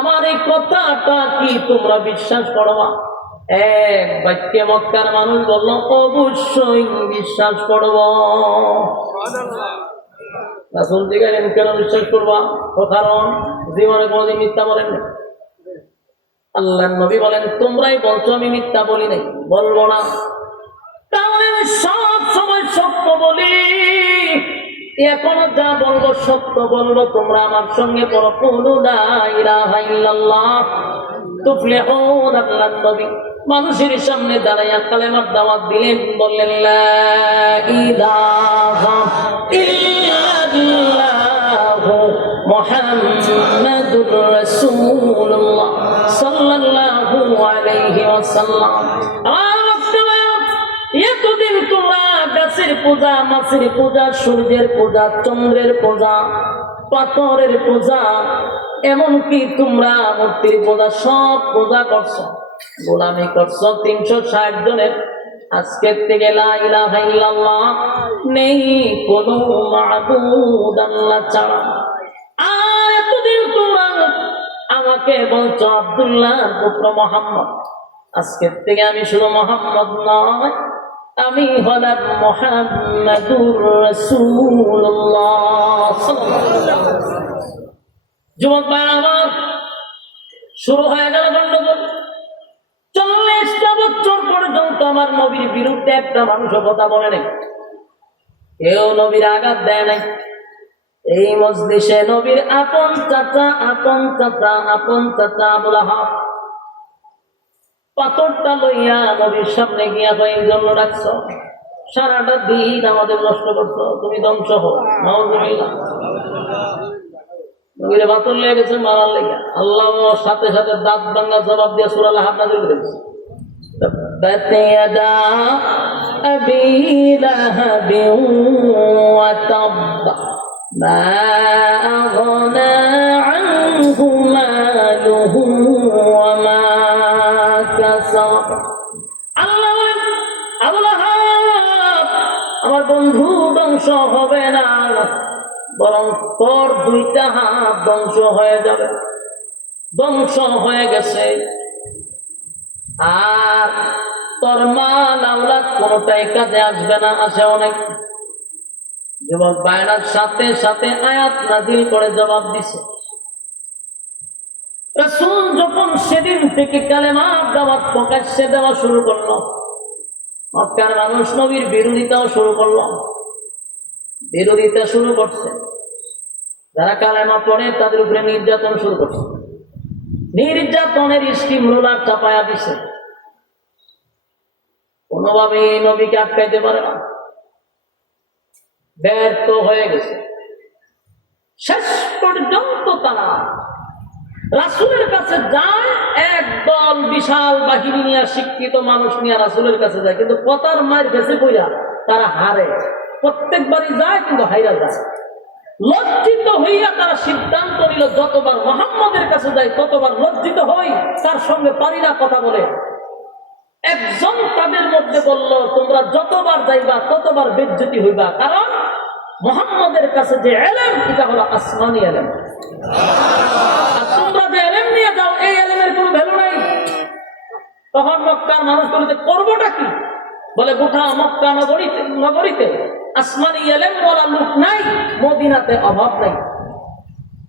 আমার এই কথাটা কি তোমরা বিশ্বাস করবা? এক বাক্যে মক্কার মানুষ বলল, অবশ্যই বিশ্বাস করব। রাসূল জিজ্ঞাসা, কেন বিশ্বাস করবা? কারণ জীবনে কোনোদিন মিথ্যা বলেন না। আল্লাহর নবী বলেন, তোমরাই বলছো আমি মিথ্যা বলি নাই, বলবো না। তাহলে আমি সব সময় সত্য বলি, এখনো যা বলবো সত্য বলবো। তোমরা আমার সঙ্গে পড়ো, কুলু লা ইলাহা ইল্লাল্লাহ তুফলিহুন। আল্লাহর নবী মানুষের সামনে দাঁড়াইয়া কালেমার দাওয়াত দিলেন, বললেন লা ইলাহা ইল্লাল্লাহু মুহাম্মাদুর রাসূলুল্লাহ সাল্লাল্লাহু আলাইহি ওয়াসাল্লাম। এতদিন তোমরা গাছের পূজা, মাছের পূজা, সূর্যের পূজা, চন্দ্রের পূজা, পাথরের পূজা, এমনকি তোমরা মূর্তির পূজা, সব পূজা করছো, গোলামি করছো 360 জনের। আজকের থেকে লা ইলাহা ইল্লাল্লাহ, নেই কোনো মাবুদ আল্লাহ ছাড়া। আর এতদিন তোমরা আমাকে বলছো আব্দুল্লাহ পুত্র মুহাম্মদ। আজকের থেকে আমি শুধু মুহাম্মদ নয়, আমি হলাম মুহাম্মাদুর রাসূলুল্লাহ। যুবক ভাইরা আমার, শুরু হয়ে গেল গন্ডগোল। 40টা বছর পর্যন্ত আমার নবীর বিরুদ্ধে একটা মানুষ কথা বলে নাই, কেউ নবীর আঘাত দেয় নাই। এই মজলিসে নবীর আপন চাচা আবুল আহাব পাথরটা লইয়া নবীর সামনে গিয়া কয়েক জন্য ডাকছ, সারাটা দিন আমাদের নষ্ট করছো, তুমি ধ্বংস হো। নাউযুবিল্লাহ। নবীর পাথর লেগে গেছে মারার লেগে। আল্লাহ সাথে সাথে দাঁত ভাঙা জবাব দিয়ে সূরা আল-হাব নাযিল করেছে, তাব্বাত ইয়াদা আবি লাহাব ওয়া তাব্বা মা আগনা আনহু মালুহু ওয়া মা কাসাব। আল্লাহ বলেন, আবুল আহাব আমার বন্ধু ধ্বংস হবে না, বরং তোর 2টা হাত ধ্বংস হয়ে যাবে, ধ্বংস হয়ে গেছে। আর তোর মাল আওলাদ কোনটাই কাজে আসবে না, আসে অনেক। যুবক ভাইরার সাথে সাথে আয়াত নাযিল করে জবাব দিছে। রাসূল যখন সেদিন থেকে কালেমার দাওয়াত প্রকাশ্যে দেওয়া শুরু করলো, মক্কার মানুষ নবীর বিরোধিতাও শুরু করলো, বিরোধিতা শুরু করছে। যারা কালেমা পড়ে তাদের উপরে নির্যাতন শুরু করছে, নির্যাতনের স্টিম রোলার চাপায়া দিছে। কোনোভাবে নবীকে আটকাইতে পারে না, ব্যর্থ হয়ে গেছে। শেষ পর্যন্ত তারা রাসূলের কাছে যায়, একদল বিশাল বাহিনী নিয়ে, শিক্ষিত মানুষ নিয়ে রাসূলের কাছে যায়, কিন্তু কথার মায়ের কাছে বইয়া তারা হারে। প্রত্যেকবারই যায় কিন্তু হাইরা যায়। লজ্জিত হইয়া তারা সিদ্ধান্ত নিল, যতবার মুহাম্মদের কাছে যাই ততবার লজ্জিত হই, তার সঙ্গে পারি না কথা বলে। একজন তাদের মধ্যে বলল, তোমরা যতবার যাইবা ততবার বেজ্জতি হইবা, কারণ মুহাম্মদের কাছে যে ইলম, এটা হলো আসমানী ইলম, আর তোমরা যে ইলম নিয়ে যাও এই ইলমের কোনো ভ্যালু নাই। তখন মক্কার মানুষ বলতে, করবোটা কি? বলে, গোটা মক্কা নগরীতে আসমানী ইলম বলা লোক নাই, মদিনাতে অভাব নাই।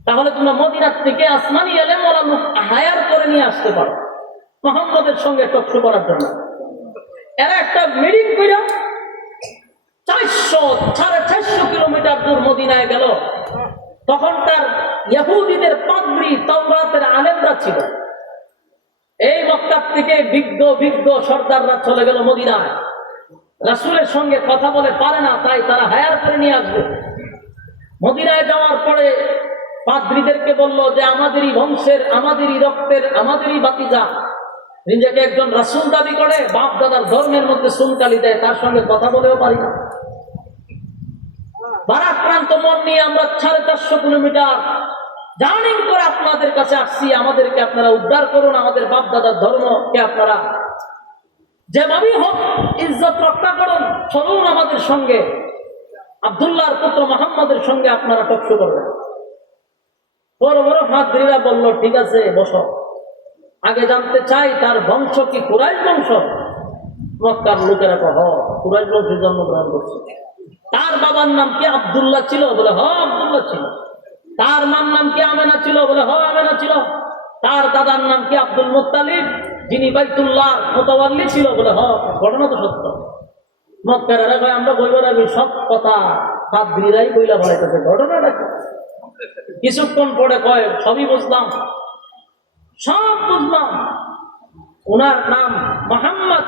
তাহলে তোমরা মদিনার থেকে আসমানী ইলম বলা লোক হায়ার করে নিয়ে আসতে পারো মুহাম্মদের সঙ্গে টকশো করার জন্য। এরা একটা মিটিং করে 400-450 কিলোমিটার দূর মদিনায় গেল। তখনকার ইহুদিদের পাদ্রী, তাওরাতের আলেমরা ছিল। এই মক্কার থেকে বিজ্ঞ সর্দাররা চলে গেল মদিনায়। রাসূলের সঙ্গে কথা বলে পারে না, তাই তারা হায়ার করে নিয়ে আসবে। মদিনায় যাওয়ার পরে পাদ্রীদেরকে বলল যে আমাদেরই বংশের, আমাদেরই রক্তের, আমাদেরই বাতিজা, নিজেকে একজন রাসূল দাবি করে, বাপ দাদার ধর্মের মধ্যে সুনকালি দেয়, তার সঙ্গে কথা বলেও পারি না। ভারাক্রান্ত মন নিয়ে আমরা 450 কিলোমিটার জার্নি করে আপনাদের কাছে আসছি, আমাদেরকে আপনারা উদ্ধার করুন, আমাদের বাপ দাদার ধর্মকে আপনারা যেভাবেই হোক ইজ্জত রক্ষা করুন, চলুন আমাদের সঙ্গে, আব্দুল্লাহর পুত্র মুহাম্মদের সঙ্গে আপনারা টকশো করবেন। বড় বড় ফাদ্রীরা বলল, ঠিক আছে বসো, আগে জানতে চাই তার বংশ কি কুরাইশ বংশ? মক্কার লোকেরা কহ কুরাইশ বংশে জন্মগ্রহণ করছে। তার বাবার নাম কি আব্দুল্লাহ ছিল? বলে হ আব্দুল্লাহ ছিল। তার মার নাম কি আমেনা ছিল? বলে হ আমেনা ছিল। তার দাদার নাম কি আব্দুল মুত্তালিব, যিনি বাইতুল্লাহ মুতাওয়াল্লি ছিল? বলে হ। ঘটনা তো সত্য। মক্কারেরা কয় আমরা বলবো না, সব কথা ফাদ্রীরাই বইলা বলাইতেছে, ঘটনাটা কি? কিছুক্ষণ পরে কয় সবই বুঝলাম, সব বুঝলাম। ওনার নাম মুহাম্মদ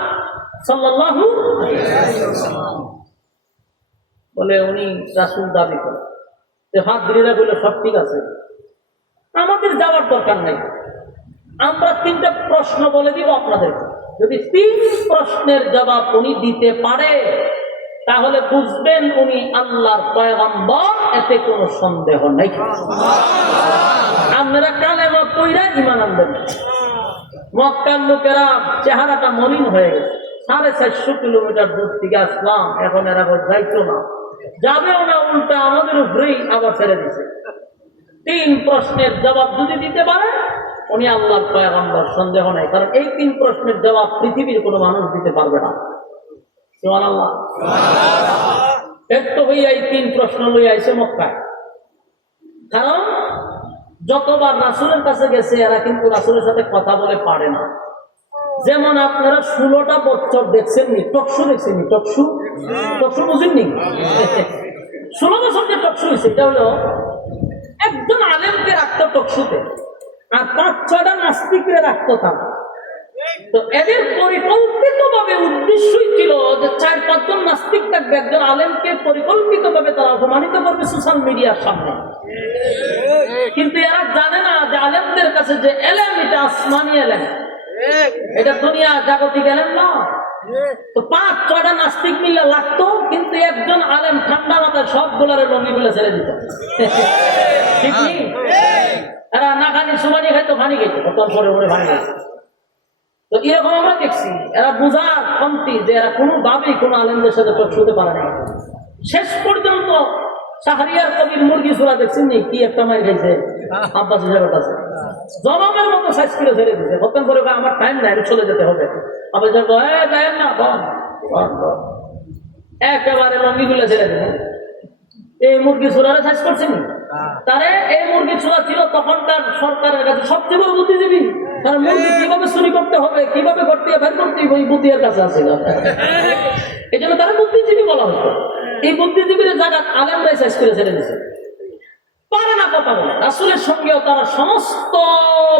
সাল্লাল্লাহু আলাইহি ওয়াসাল্লাম। বলে উনি রাসূল দাবি করে। ফাদ্রীরা বলে সব ঠিক আছে, আমাদের যাওয়ার দরকার নাই, আমরা তিনটা প্রশ্ন বলে দিব আপনাদেরকে। যদি 3 প্রশ্নের জবাব উনি দিতে পারে তাহলে বুঝবেন উনি আল্লাহর পয়গম্বর, এতে কোনো সন্দেহ নাই। আপনারা কালেমা পড়া ঈমান আনবেন। মক্কার লোকেরা চেহারাটা মলিন হয়ে গেছে। 450 কিলোমিটার দূর থেকে আসলাম, এখন এরা যাইতো না, যাবেও না, উল্টা আমাদের উপরেই আবার ছেড়ে দিছে। 3 প্রশ্নের জবাব যদি দিতে পারে উনি আল্লাহর পয়গম্বর, সন্দেহ নাই। কারণ এই 3 প্রশ্নের জবাব পৃথিবীর কোনো মানুষ দিতে পারবে না। সুবহানাল্লাহ। এর তো হইয়া এই 3 প্রশ্ন লইয়া আইছে মক্কায়। কারণ যতবার রাসূলের কাছে গেছে এরা কিন্তু রাসূলের সাথে কথা বলে পারে না। যেমন আপনারা 16টা বছর দেখছেন নি, টকশো দেখছেন নি? টকশো বুঝেননি? 16 বছর যে টকশো হয়েছে, এটা হলো একজন আলেমকে রাখতো টকশুতে, আর 5-6টা নাস্তিককে রাখতো তারা। তো এদের পরিকল্পিতভাবে উদ্দেশ্যই ছিল যে 4-5 জন নাস্তিক থাকবে, একজন আলেমকে পরিকল্পিতভাবে তারা অপমানিত করবে সোশ্যাল মিডিয়ার সামনে। কিন্তু এরা জানে না যে আলেমদের কাছে যে এলেম, এটা আসমানি এলেম, এটা দুনিয়া জাগতিক এলেম না। তো 5-6টা নাস্তিক মিলে লাগতো, কিন্তু একজন আলেম ঠান্ডা মাথায় সবগুলারে লঙ্গি গুলো ছেড়ে দিত। ঠিক নেই? এরা না খানি সুমানি খাইতো, পানি খাইতো, তখন পরে পরে পানি খাইতো। তো এরকম আমরা দেখছি, এরা বুঝার কমতি যে এরা কোনোভাবেই কোনো আলেমদের সাথে শুতে পারে না। শেষ পর্যন্ত শাহরিয়ার কবির মুরগি চূড়া দেখছেন নি? কি একটা মার খাইছে আব্বাস সাহেবের কাছে, জনমের মতো সাইজ করে ছেড়ে দিচ্ছে। কতক্ষণ পরে আমার টাইম নাই, চলে যেতে হবে। আবার দেন না, একেবারে লঙ্গি গুলো ছেড়ে দেবে। এই মুরগি চূড়ারে সাইজ করছেন তারে। এই মুরগি চূড়া ছিল তখনকার সরকারের কাছে সবচেয়ে বড় বুদ্ধিজীবী। কারণ মুরগি কিভাবে চুরি করতে হবে, কিভাবে করতে বের করতে হবে, ওই বুদ্ধির কাছে আছে। এই জন্য তারা বুদ্ধিজীবী বলা হতো। এই বুদ্ধিজীবীর জায়গা আলেমরাই সাইজ করে ছেড়ে দিচ্ছে, পারে না কথা বলে। রাসূলের সঙ্গেও তারা সমস্ত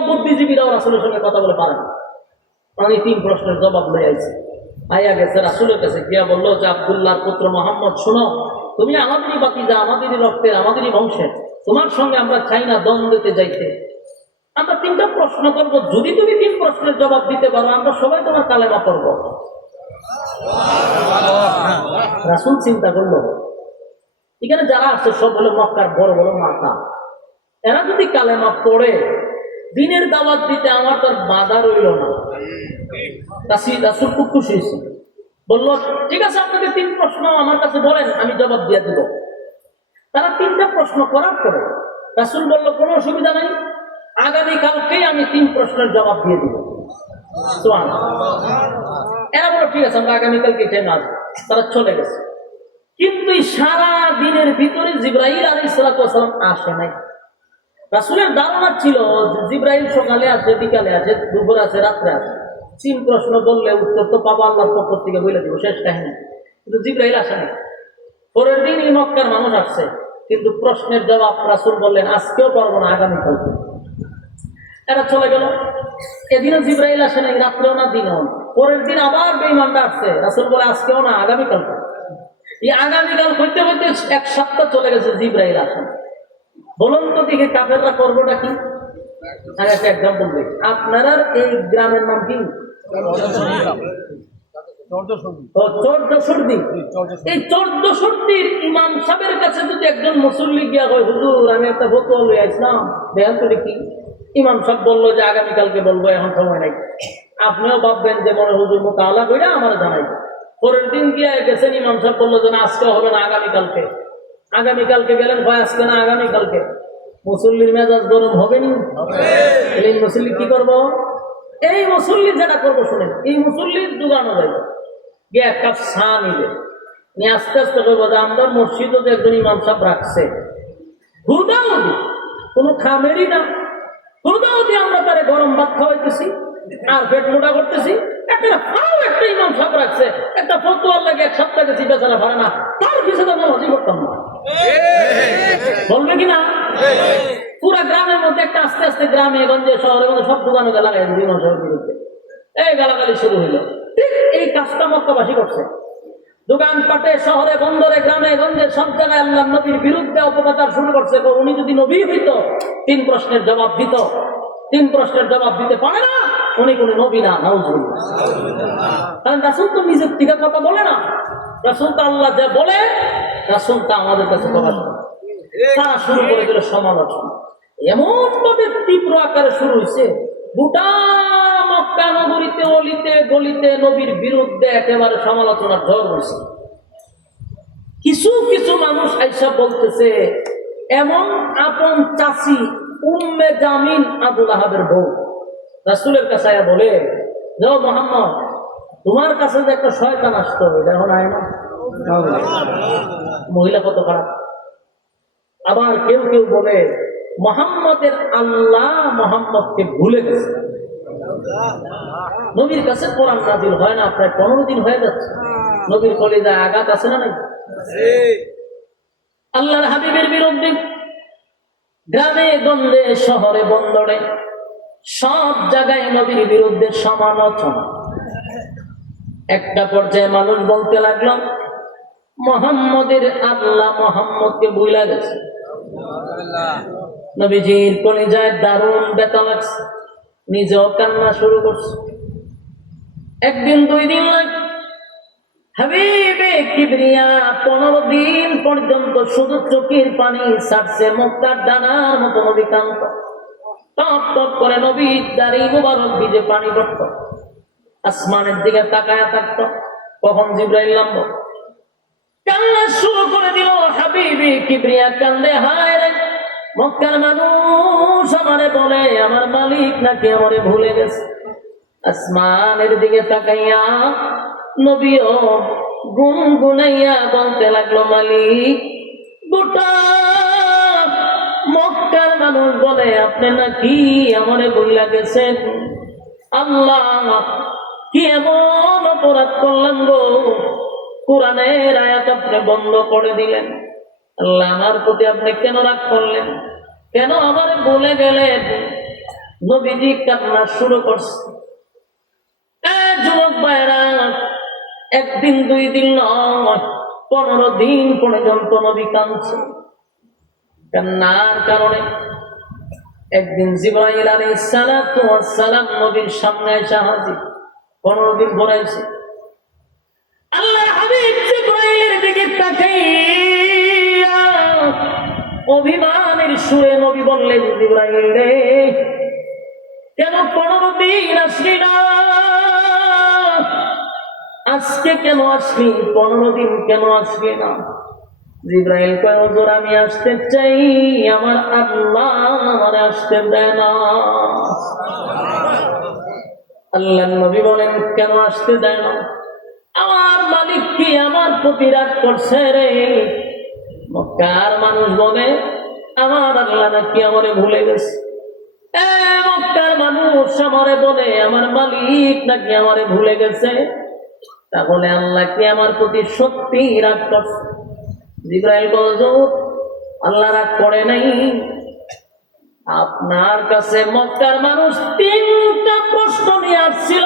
বুদ্ধিজীবীরাও রাসূলের সঙ্গে কথা বলে পারে না। আমি 3 প্রশ্নের জবাব লয়ে আইছি। আইয়া গেছে রাসূলের কাছে, গিয়া বললো যে আব্দুল্লাহর পুত্র মুহাম্মদ, শোনো, তুমি আমাদেরই বাতিজা, আমাদেরই রক্তের, আমাদেরই বংশের, তোমার সঙ্গে আমরা চাই না দ্বন্দ্বতে যাইতে। আমরা 3টা প্রশ্ন করবো, যদি তুমি 3 প্রশ্নের জবাব দিতে পারো আমরা সবাই তোমার কালেমা পড়বো। রাসূল চিন্তা করলো, এখানে যারা আছে সব হলো মক্কার বড় বড় মাথা, এরা যদি কালেমা পড়ে দিনের দাওয়াত দিতে আমার তার বাধা রইল না। রাসূল খুব খুশি হয়েছে, বললো ঠিক আছে, আপনাকে 3 প্রশ্ন আমার কাছে বলেন, আমি জবাব দিয়ে দেব। তারা 3টা প্রশ্ন করার পরে রাসূল বলল কোনো অসুবিধা নাই, আগামীকালকেই আমি 3 প্রশ্নের জবাব দিয়ে দিব। এরা বলল ঠিক আছে, আমরা আগামীকালকে টাইম আসবো। তারা চলে গেছে। কিন্তু সারা দিনের ভিতরে জিবরাইল আলাইহিস সালাম আসে নাই। রাসূলের ধারণা ছিল জিবরাইল সকালে আসে, বিকালে আসে, দুপুরে আসে, রাত্রে আসে। 3 প্রশ্ন বললে উত্তর তো পাবো আল্লাহর পক্ষ থেকে, বলে দিব, শেষ কাহিনী। কিন্তু জিবরাইল আসে নাই। পরের দিন এই মক্কার মানুষ আসছে, কিন্তু প্রশ্নের জবাব রাসূল বললেন আজকেও পারবো না, আগামীকালকে। এরা চলে গেল। এদিনও জিবরাইল আসে নাই, রাত্রেও না, দিনেও না। পরের দিন আবার বেঈমানরা আসছে, রাসূল বলে আজকেও না, আগামীকালকে। এই আগামীকাল হইতে হইতে 1 সপ্তাহ চলে গেছে, জিবরাইল আসে। বলুন তো দেখি কাফেররা করবোটা কি? আর একটা এক্সাম্পল দিই, আপনার এই গ্রামের নাম কি? এই চৌদ্দশর্দির ইমাম সাহেবের কাছে যদি একজন মুসল্লি গিয়া হয়, হুজুর আমি একটা বোতল লইয়া আসলাম, দেখেন তো দেখি। ইমাম সাহেব বললো যে আগামীকালকে বলবো, এখন সময় নাই। আপনিও ভাববেন যে মনে হুজুর মোতালা কইরা আমার জানাই। পরের দিন গিয়া গেছেন, ইমাম সাহেব বললো যে না আজকে হবে না, আগামীকালকে। আগামীকালকে গেলেন, ভয় আজকে না, আগামীকালকে। মুসল্লির মেজাজ গরম হবে নি? এই মুসল্লি কি করব? এই মুসল্লি যেটা করবো শুনেন, এই মুসল্লির দোকানো যাবে গিয়ে এক কাপ চা নিবে, নিয়ে আস্তে আস্তে করবো যে আমরা মসজিদও যে একজন ইমাম সাহেব রাখছে, হুদাউদি কোনো খামেরই না, হুদাউদি আমরা তারে গরম ভাত খাওয়াইতেছি আর পেট মোটা করতেছি। একটা ফাও একটা ইমাম সাহেব রাখছে, একটা ফতোয়ার লাগে এক সপ্তাহ গেছি বেচারা ভাড়া না, তার পিছনে তো মনে করতাম না, বলবে কিনা? পুরা গ্রামের মধ্যে একটা আস্তে আস্তে গ্রামে গঞ্জে শহরে মধ্যে সব দোকানে গালাগালি দুই মাসের বিরুদ্ধে এই গালাগালি শুরু হইল। ঠিক এই কাজটা মক্কাবাসী করছে। দোকানপাটে শহরে বন্দরে গ্রামে গঞ্জে সব জায়গায় আল্লাহ নবীর বিরুদ্ধে অপপ্রচার শুরু করছে। উনি যদি নবী হইতো 3 প্রশ্নের জবাব দিত, 3 প্রশ্নের জবাব দিতে পারে না, উনি কোন নবী না। নাউজুবিল্লাহ। কারণ রাসূল তো নিজের থেকে কথা বলে না, রাসূল তো আল্লাহ যা বলে রাসূল তা আমাদের কাছে প্রকাশ করে। তারা শুরু করে দিল সমালোচনা, এমন ভাবে তীব্র আকারে শুরু হয়েছে গোটা মক্কা নগরীতে অলিতে গলিতে নবীর বিরুদ্ধে একেবারে সমালোচনার ঝড় হয়েছে। কিছু কিছু মানুষ আইসা বলতেছে এমন আপন চাচি উম্মে জামিন আবু লাহাবের বউ রাসূলের কাছে আয়া বলে, যাও মুহাম্মদ, তোমার কাছে যে একটা শয়তান আসতো এটা এখন আয় না। মহিলা কত খারাপ। আবার কেউ কেউ বলে মুহাম্মদের আল্লাহ মুহাম্মদকে ভুলে গেছে। নবীর কাছে কোরআন নাযিল হয় না, প্রায় 15 দিন হয়ে যাচ্ছে। নবীর কলিজায় আঘাত আছে না নাই? আল্লাহর হাবিবের বিরুদ্ধে গ্রামে গঞ্জে শহরে বন্দরে সব জায়গায় নবীর বিরুদ্ধে সমালোচনা। একটা পর্যায়ে মানুষ বলতে লাগলো মুহাম্মদের আল্লাহ মুহাম্মদকে ভুলে গেছে। নবীজির কলিজায় দারুণ ব্যথা লাগছে, নিজেও কান্না শুরু করছে। একদিন 2 দিন লাগে, হাবিবে কিবরিয়া 15 দিন পর্যন্ত শুধু চোখের পানি ছাড়ছে, মুক্তার দানার মতো নবী কান্ত, টপ টপ করে নবীর দাড়ি মুবারক ভিজে পানি পড়ত। আসমানের দিকে তাকায়া থাকত, কখন জিবরাইল নামলো। কান্না শুরু করে দিল হাবিবে কিবরিয়া, কান্দে, হায় রে মক্কার মানুষ আমারে বলে আমার মালিক নাকি আমারে ভুলে গেছে। আসমানের দিকে তাকাইয়া নবীও গুনগুনাইয়া বলতে লাগলো, মালিক গোটা মক্কার মানুষ বলে আপনি নাকি আমারে ভুলে গেছেন। আল্লাহ কি এমন অপরাধ করলাম গো, কোরআনের আয়াত আপনি বন্ধ করে দিলেন। আল্লাহ আমার প্রতি আপনি কেন রাগ করলেন, কেন আমারে ভুলে গেলেন? নবীজি কান্না শুরু করছে। যুবক ভাইরা, 1 দিন 2 দিন নয়, 15 দিন পর্যন্ত নবী কাঁদছে। কান্নার কারণে একদিন জিবরাইল আলাইহিস সালাতু ওয়াস সালাম নবীর সামনে এসে হাজির। 15 দিন ঘুরাইছে। আল্লাহ হাবিব জিবরাইলের দিকে তাকাইয়া অভিমানের সুরে নবী বললেন, জিবরাইল রে, কেন 15 দিন আসলি না? আজকে কেন আসলি? 15 দিন কেন আসলি না? জিবরাইল কয়, হুজুর আমি আসতে চাই, আমার আল্লাহ আমারে আসতে দেয় না। আল্লাহর নবী বলেন, কেন আসতে দেয় না? আমার মালিক কি আমার প্রতি রাগ করছে রে? মক্কার মানুষ বলে আমার আল্লাহ নাকি আমারে ভুলে গেছে। মক্কার মানুষ আমারে বলে আমার মালিক নাকি আমারে ভুলে গেছে। তাহলে আল্লাহ কি আমার প্রতি সত্যি রাগ করছে? জিবরাইল বলল, আল্লাহ রাগ করে নাই। আপনার কাছে মক্কার মানুষ 3টা প্রশ্ন নিয়ে আসছিল,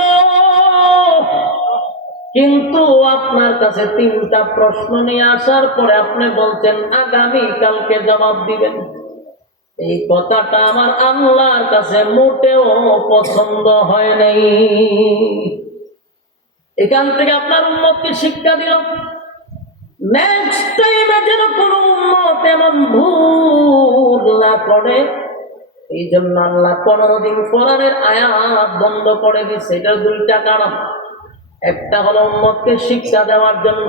কিন্তু আপনার কাছে 3টা প্রশ্ন নিয়ে আসার পরে আপনি বলছেন আগামী কালকে জবাব দিবেন। এই কথাটা আমার আল্লাহর কাছে মোটেও পছন্দ হয় নাই। এখান থেকে আপনার উম্মতকে শিক্ষা দিল, নেক্সট টাইমে যেন কোন উম্মত এমন ভুল না করে। এই জন্য আল্লাহ 15 দিন কোরআনের আয়াত বন্ধ করে দিচ্ছে। এটার 2টা কারণ। একটা হলো উম্মতকে শিক্ষা দেওয়ার জন্য,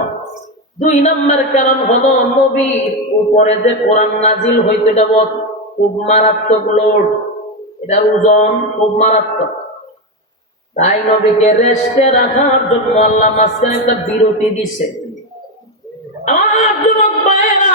2 নম্বর কারণ হলো নবীর উপরে যে কোরআন নাজিল হইতে যাব খুব মারাত্মক লোড, এটার ওজন খুব মারাত্মক। তাই নবীকে রেস্টে রাখার জন্য আল্লাহ মাঝখানে একটা বিরতি দিছে। আমার যুবক ভাইয়েরা,